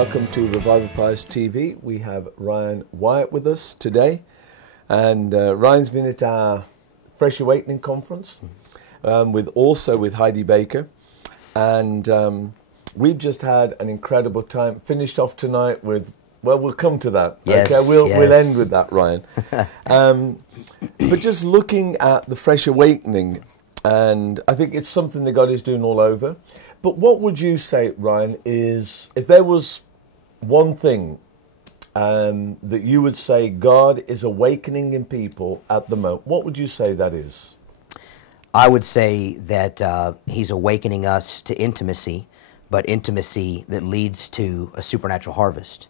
welcome to Revival Fires TV. We have Ryan Wyatt with us today, and Ryan's been at our Fresh Awakening conference with Heidi Baker, and we've just had an incredible time. Finished off tonight with, well, we'll come to that. Yes, okay, we'll yes. end with that, Ryan. But just looking at the Fresh Awakening, and I think it's something that God is doing all over. But what would you say, Ryan, is, if there was one thing that you would say God is awakening in people at the moment, what would you say that is? I would say that he's awakening us to intimacy, but intimacy that leads to a supernatural harvest.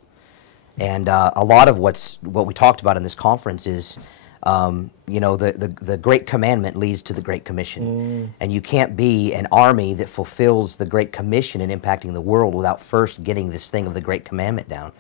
And a lot of what we talked about in this conference is, the Great Commandment leads to the Great Commission. And you can't be an army that fulfills the Great Commission and impacting the world without first getting this thing of the Great Commandment down,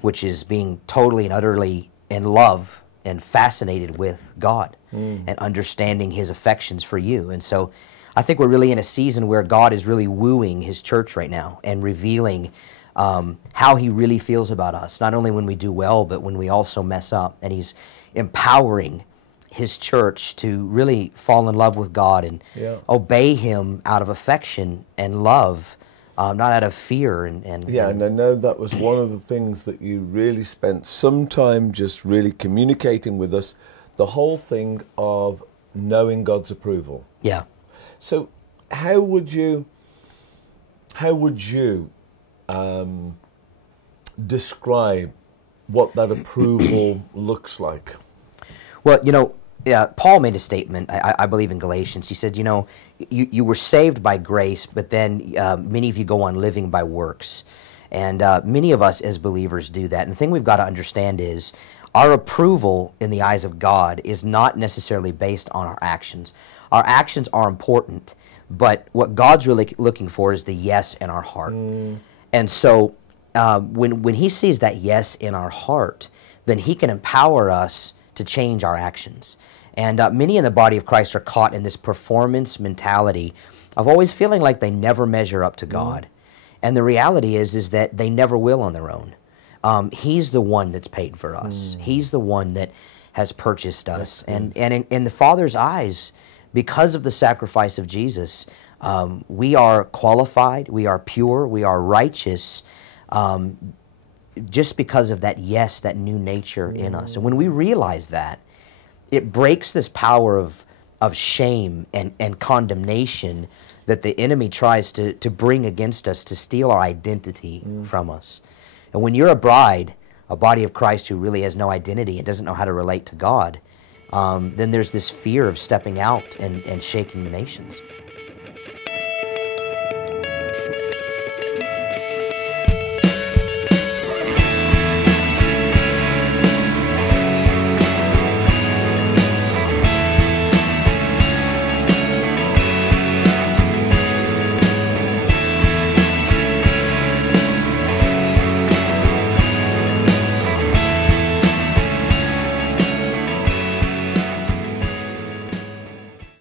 which is being totally and utterly in love and fascinated with God and understanding His affections for you. And so I think we're really in a season where God is really wooing His church right now and revealing how He really feels about us, not only when we do well, but when we also mess up. And He's empowering His church to really fall in love with God and obey Him out of affection and love, not out of fear. And I know that was one of the things that you really spent some time just really communicating with us, the whole thing of knowing God's approval. Yeah. So how would you describe what that approval looks like? Well, Paul made a statement, I believe in Galatians. He said, you were saved by grace, but then many of you go on living by works. And many of us as believers do that. And the thing we've got to understand is our approval in the eyes of God is not necessarily based on our actions. Our actions are important, but what God's really looking for is the yes in our heart. And so when He sees that yes in our heart, then He can empower us to change our actions. And many in the body of Christ are caught in this performance mentality of always feeling like they never measure up to God. And the reality is that they never will on their own. He's the one that's paid for us. He's the one that has purchased us. And in the Father's eyes, because of the sacrifice of Jesus, we are qualified, we are pure, we are righteous, just because of that yes, that new nature in us. And when we realize that, it breaks this power of shame and condemnation that the enemy tries to bring against us to steal our identity from us. And when you're a bride, a body of Christ who really has no identity and doesn't know how to relate to God, then there's this fear of stepping out and shaking the nations.